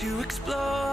to explore.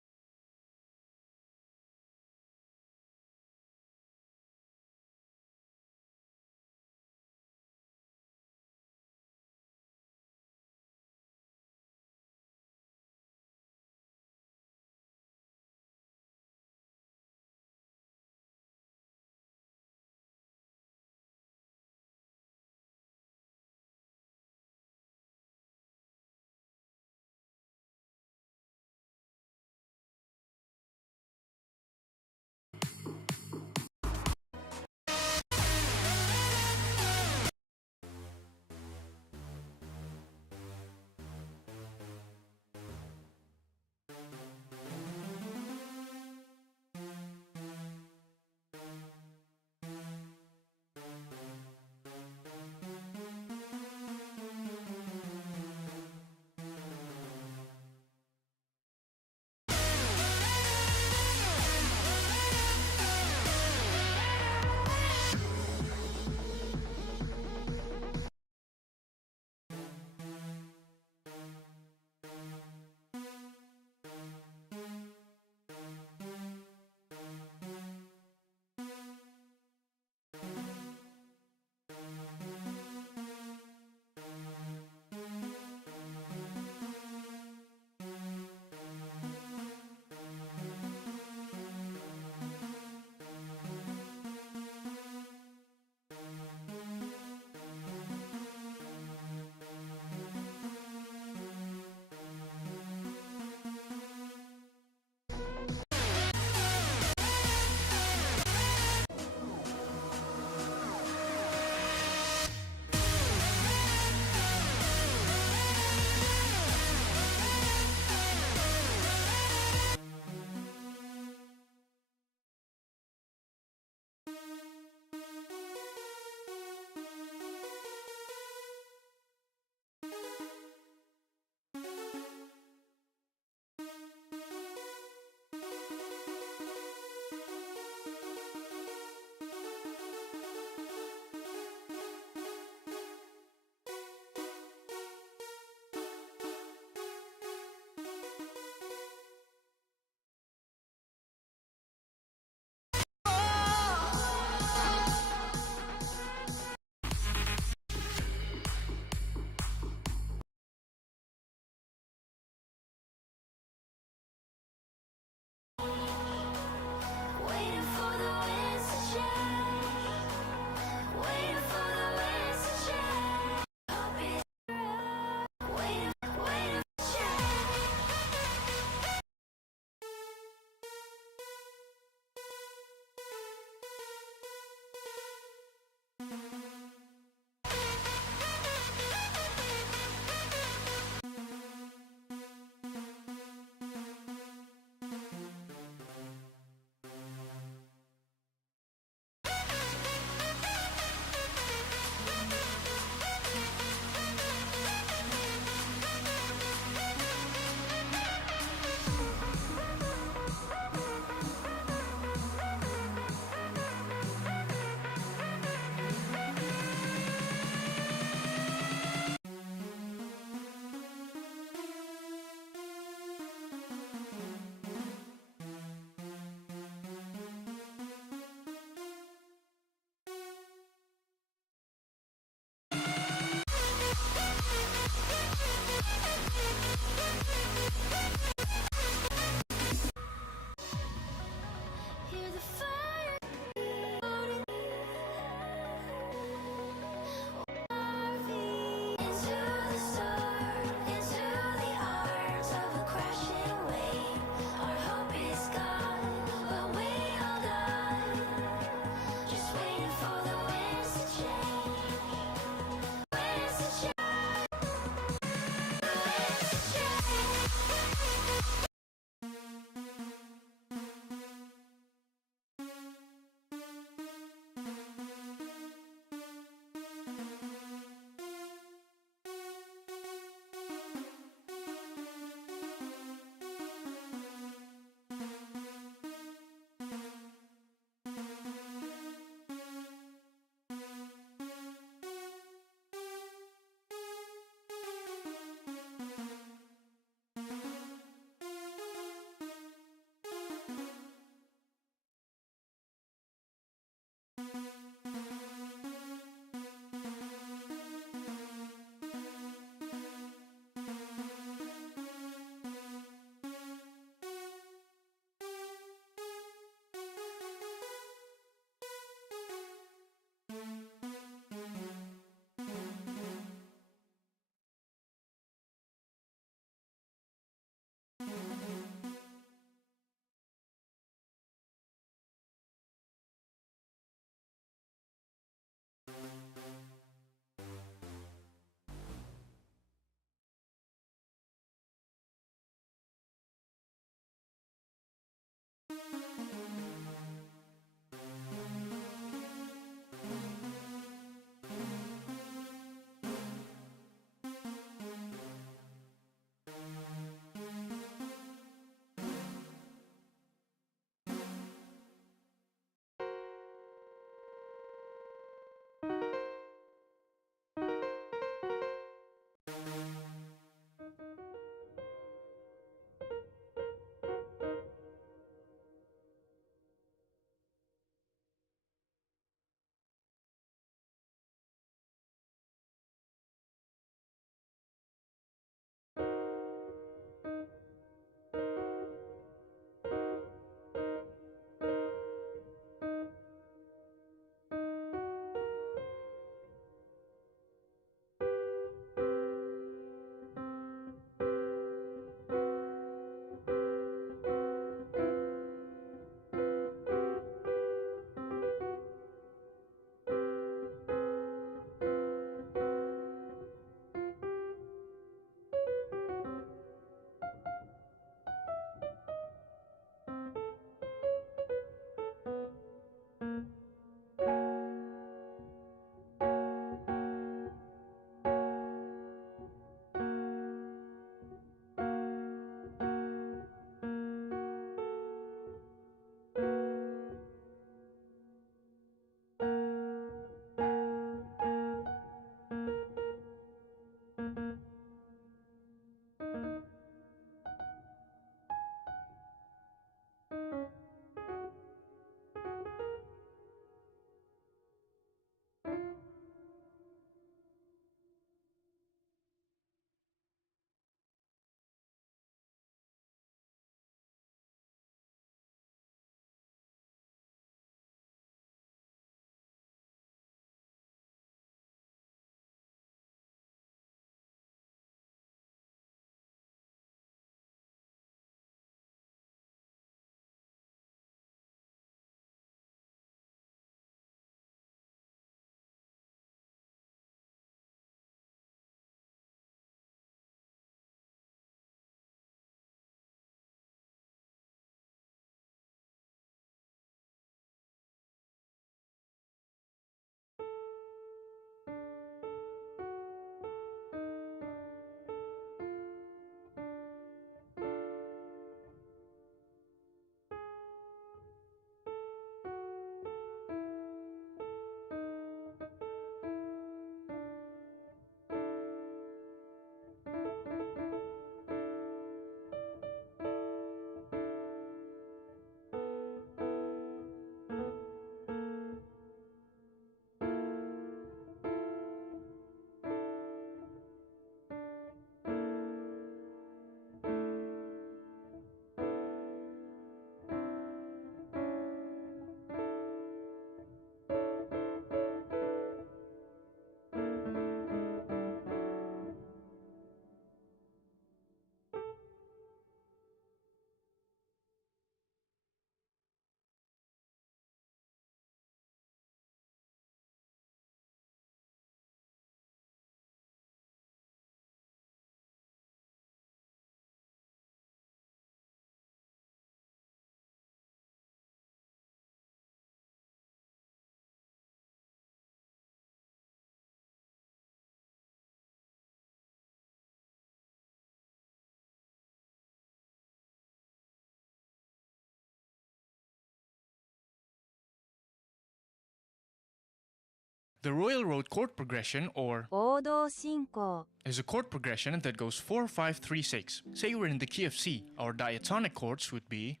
The Royal Road chord progression, or 王道進行 is a chord progression that goes 4, 5, 3, 6. Say we're in the key of C. Our diatonic chords would be.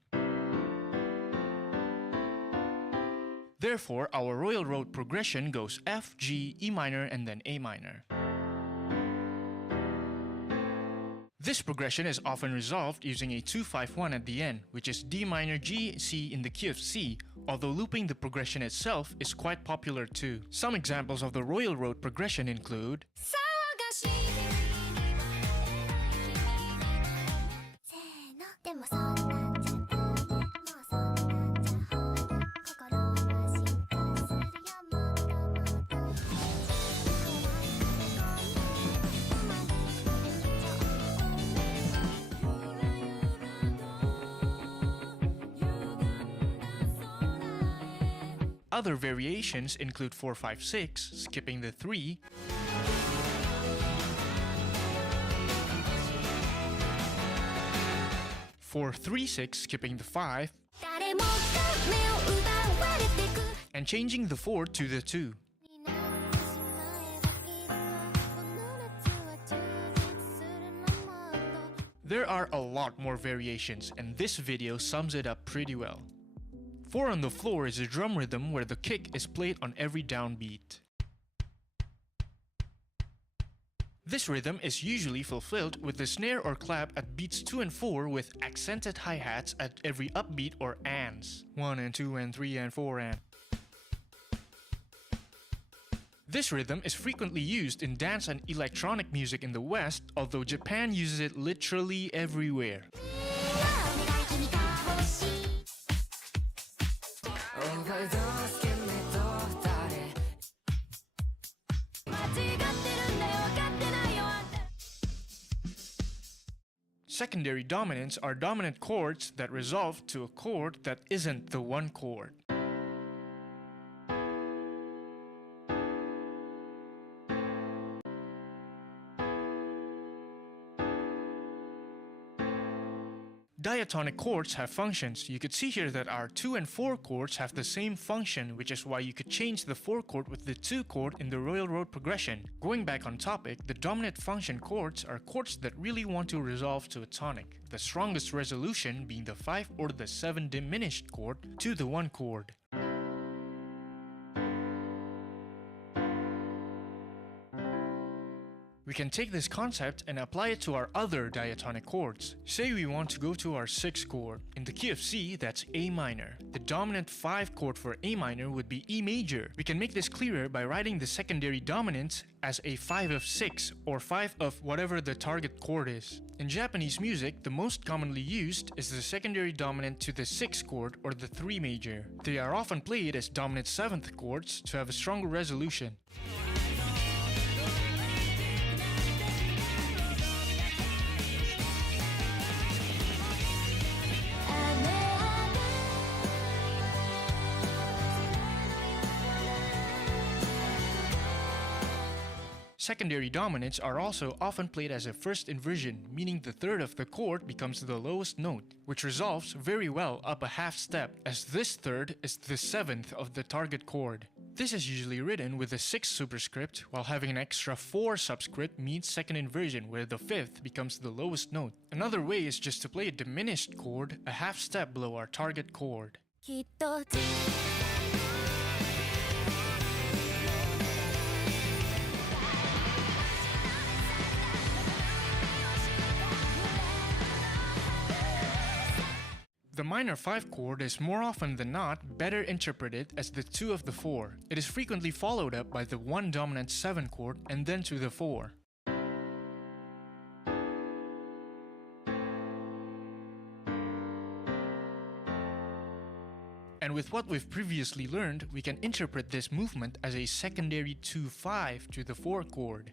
Therefore, our Royal Road progression goes F, G, E minor, and then A minor. This progression is often resolved using a 2-5-1 at the end, which is D minor G, C in the key of C, although looping the progression itself is quite popular too. Some examples of the Royal Road progression include 騒がしいせーのでもそんなんじゃダメもうそんなんじゃほら心は進化するよもっともっとOther variations include 4-5-6, skipping the 3, 4-3-6, skipping the 5, 誰もが目を奪われてく and changing the 4 to the 2. になってしまえばきっとこの夏は充実するのもっと There are a lot more variations, and this video sums it up pretty well. 4 on the floor is a drum rhythm where the kick is played on every downbeat. This rhythm is usually fulfilled with the snare or clap at beats 2 and 4 with accented hi-hats at every upbeat or ands. 1 and 2 and 3 and 4 and. This rhythm is frequently used in dance and electronic music in the West, although Japan uses it literally everywhere. お願い君が欲しい Overdose, give me totale. 間違ってるんだよ分かってないよあんた Secondary dominants are dominant chords that resolve to a chord that isn't the one chord. Diatonic chords have functions. You could see here that our 2 and 4 chords have the same function, which is why you could change the 4 chord with the 2 chord in the Royal Road progression. Going back on topic, the dominant function chords are chords that really want to resolve to a tonic, the strongest resolution being the 5 or the 7 diminished chord to the 1 chord. We can take this concept and apply it to our other diatonic chords. Say we want to go to our 6th chord. In the key of C, that's A minor. The dominant 5 chord for A minor would be E major. We can make this clearer by writing the secondary dominants as a 5 of 6 or 5 of whatever the target chord is. In Japanese music, the most commonly used is the secondary dominant to the 6th chord or the 3 major. They are often played as dominant 7th chords to have a stronger resolution. Secondary dominants are also often played as a first inversion, meaning the third of the chord becomes the lowest note, which resolves very well up a half step, as this third is the 7th of the target chord. This is usually written with a 6th superscript, while having an extra 4 subscript means second inversion, where the 5th becomes the lowest note. Another way is just to play a diminished chord a half step below our target chord. きっと The minor 5 chord is more often than not better interpreted as the 2 of the 4. It is frequently followed up by the 1 dominant 7 chord and then to the 4. And with what we've previously learned, we can interpret this movement as a secondary 2-5 to the 4 chord.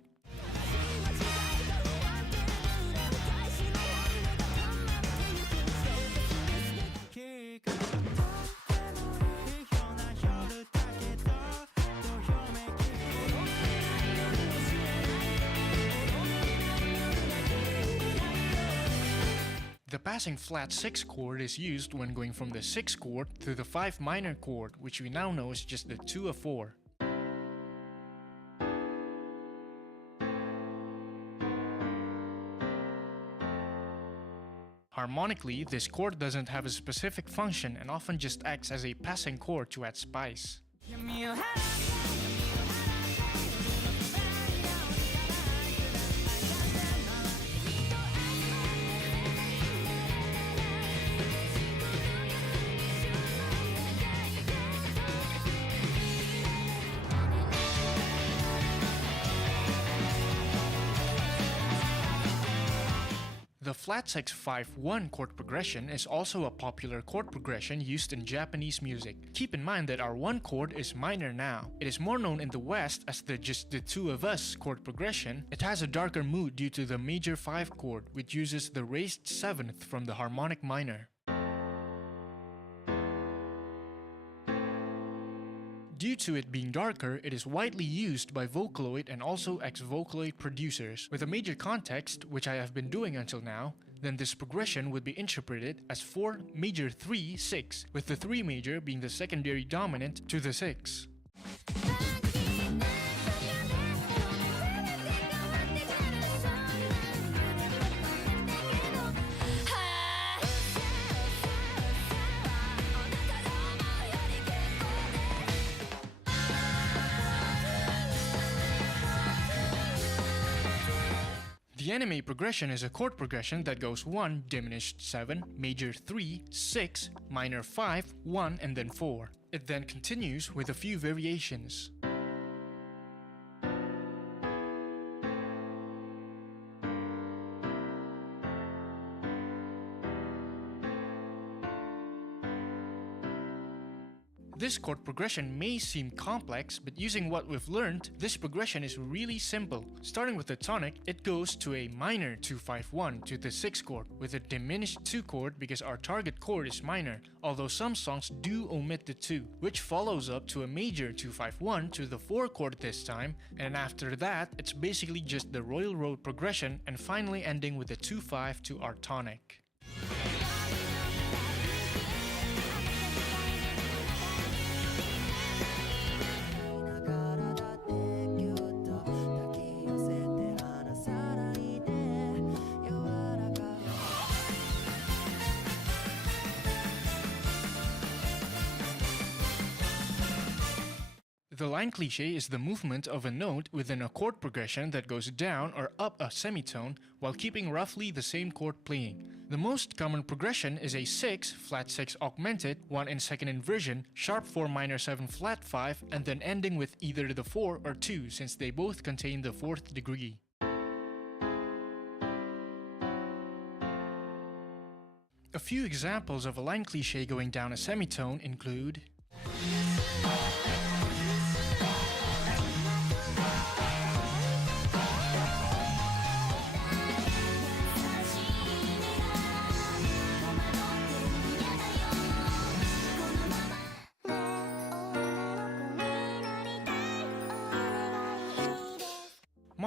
The passing flat 6 chord is used when going from the 6 chord to the 5 minor chord, which we now know is just the 2 of 4. Harmonically, this chord doesn't have a specific function and often just acts as a passing chord to add spice. The flat 6 5-1 chord progression is also a popular chord progression used in Japanese music. Keep in mind that our 1 chord is minor now. It is more known in the West as the Just the Two of Us chord progression. It has a darker mood due to the major 5 chord, which uses the raised 7th from the harmonic minor. Due to it being darker, it is widely used by Vocaloid and also ex-Vocaloid producers. With a major context, which I have been doing until now, then this progression would be interpreted as 4 major 3 6, with the 3 major being the secondary dominant to the 6. The anime progression is a chord progression that goes 1, diminished 7, major 3, 6, minor 5, 1, and then 4. It then continues with a few variations. This chord progression may seem complex, but using what we've learned, this progression is really simple. Starting with the tonic, it goes to a minor 2-5-1 to the 6 chord, with a diminished 2 chord because our target chord is minor, although some songs do omit the 2, which follows up to a major 2-5-1 to the 4 chord this time, and after that, it's basically just the Royal Road progression and finally ending with a 2-5 to our tonic. The line cliché is the movement of a note within a chord progression that goes down or up a semitone while keeping roughly the same chord playing. The most common progression is a 6, flat 6 augmented, 1 in second inversion, sharp 4 minor 7 flat 5, and then ending with either the 4 or 2 since they both contain the 4th degree. A few examples of a line cliché going down a semitone include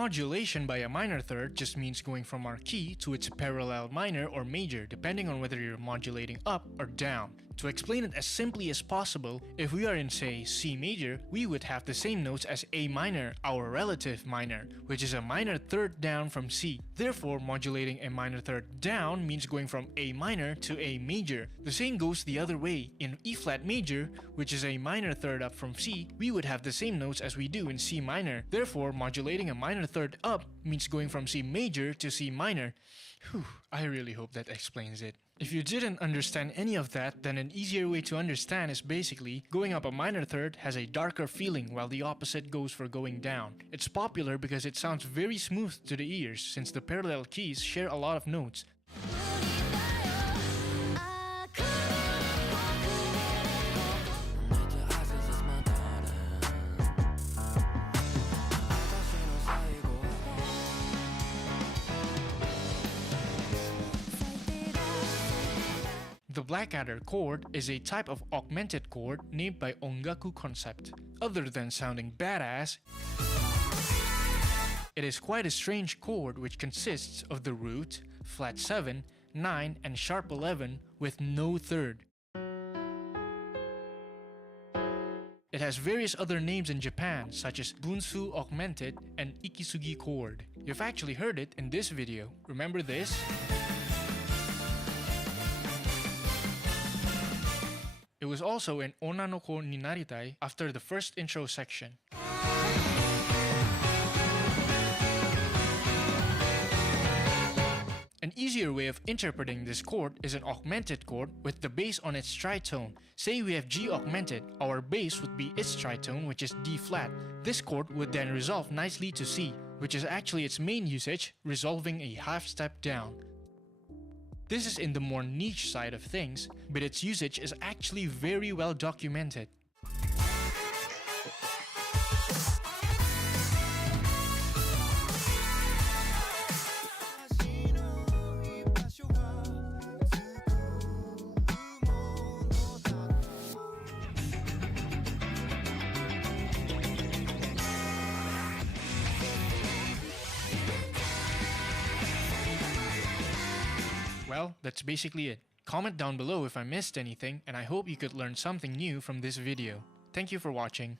modulation by a minor third just means going from our key to its parallel minor or major depending on whether you're modulating up or down. To explain it as simply as possible, if we are in say C major, we would have the same notes as A minor, our relative minor, which is a minor third down from C. Therefore, modulating a minor third down means going from A minor to A major. The same goes the other way. In E flat major, which is a minor third up from C, we would have the same notes as we do in C minor. Therefore, modulating a minor third up means going from C major to C minor. Whew, I really hope that explains it. If you didn't understand any of that, then an easier way to understand is basically going up a minor third has a darker feeling while the opposite goes for going down. It's popular because it sounds very smooth to the ears since the parallel keys share a lot of notes. The Blackadder chord is a type of augmented chord named by Ongaku Concept. Other than sounding badass, it is quite a strange chord which consists of the root, flat 7, 9, and sharp 11 with no third. It has various other names in Japan such as Bunsu Augmented and Ikisugi chord. You've actually heard it in this video. Remember this? It was also an Onanoko ni Naritai after the first intro section. An easier way of interpreting this chord is an augmented chord with the bass on its tritone. Say we have G augmented, our bass would be its tritone, which is D flat. This chord would then resolve nicely to C, which is actually its main usage, resolving a half step down. This is in the more niche side of things, but its usage is actually very well documented. Well, that's basically it. Comment down below if I missed anything, and I hope you could learn something new from this video. Thank you for watching.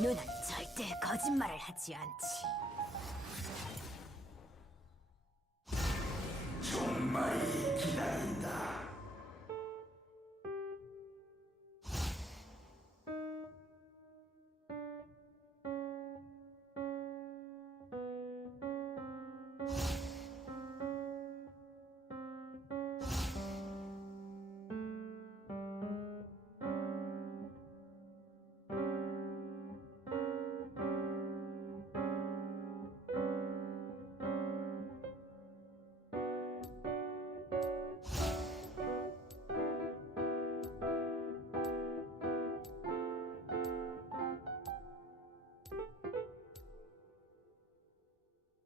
누난 절대 거짓말을 하지 않지.